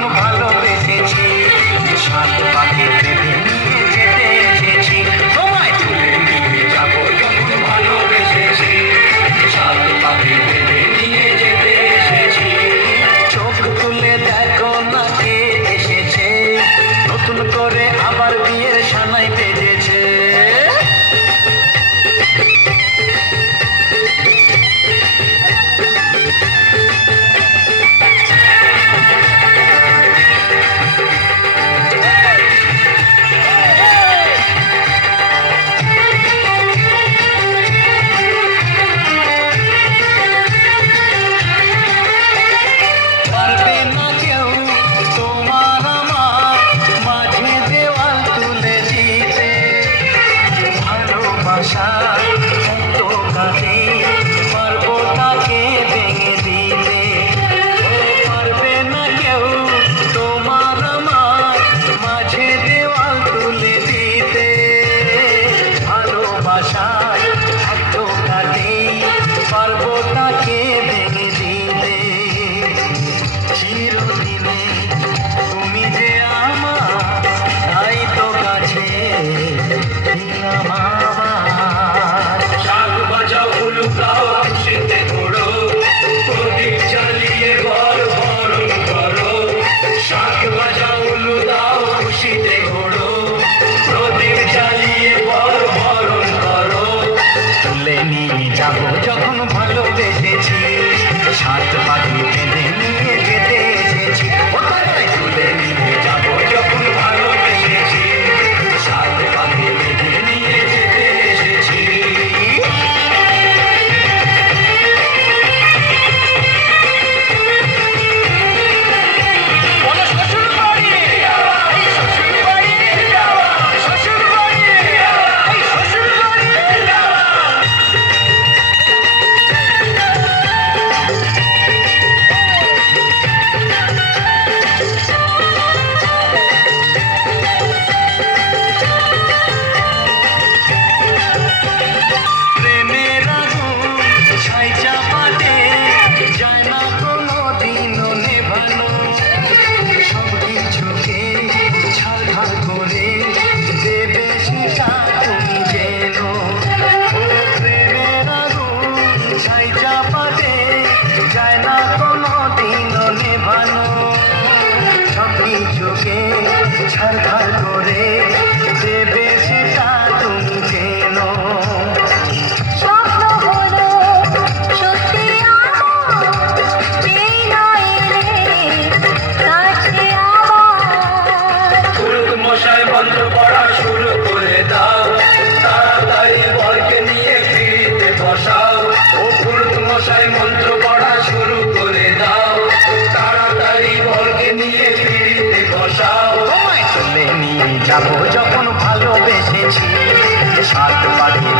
যখন ভালোবেসেছি, সাত পাকে বেঁধে নিয়ে যেতে এসেছি, তোমায় তুলে নিয়ে যাব যখন ভালোবেসেছি, সাত পাকে বেঁধে নিয়ে যেতে এসেছি। চোখ তুলে দেখো না কে এসেছে, নতুন করে আবার বিয়ের সানাই বেজেছে। যাবো যখন ভালোবেসেছি, সাত পাখি বেঁধে নিয়ে যেতে এসেছি, তুলে নিয়ে যাবো যখন ভালোবেসেছি, সাত পাখি বেঁধে নিয়ে যেতে এসেছি। ছাড়খাড় করে দেবে সেটা তুমি যেন। স্বপ্ন হলো সত্যি আমার, এই নয় রে কাছে আবার। পুরুত মশাই মন্ত্র পড়া শুরু করে দাও, তাড়াতাড়ি বরকে নিয়ে ফিরিতে বসাও। ও পুরুত মশাই মন্ত্র পড়া শুরু করে দাও, তাড়াতাড়ি বরকে নিয়ে ফিরিতে বসাও। যাবো যখন ভালোবেসেছি, সাত পাখি